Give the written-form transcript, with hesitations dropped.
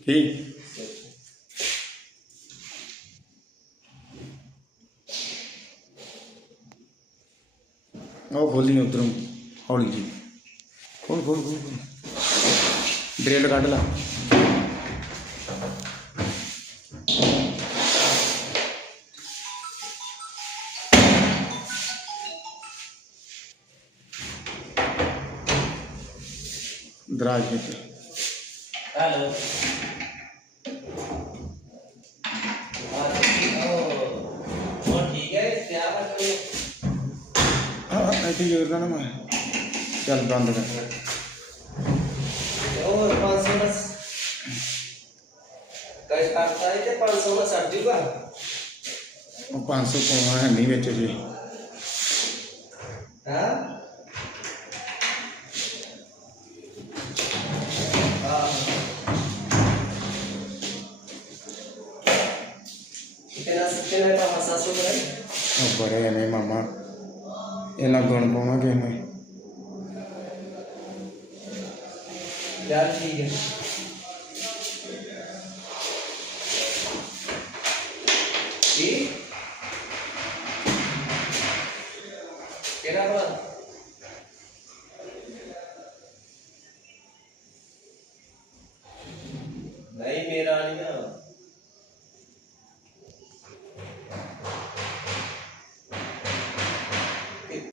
ठीक ਉਹ ਖੋਲੀ ਉਧਰੋਂ ਹੌਲੀ ਜੀ ਖੋਲ ਖੋਲ ਖੋਲ ਡਰਿਲ ਕੱਢ ਲਾ दराज में हेलो और ठीक है क्या बात है हाँ ऐसे ही होगा ना मैं चल बंद कर और 500 बस कई करता है तो 500 बस हट जूगा वो 500 पाना है नहीं बेचे जी हाँ कितना का मसाज हो रहा है बड़े ने मामा इन्ना गुण पाना कि मैं यार ठीक है ठीक केना बोला नहीं मेरा नहीं ना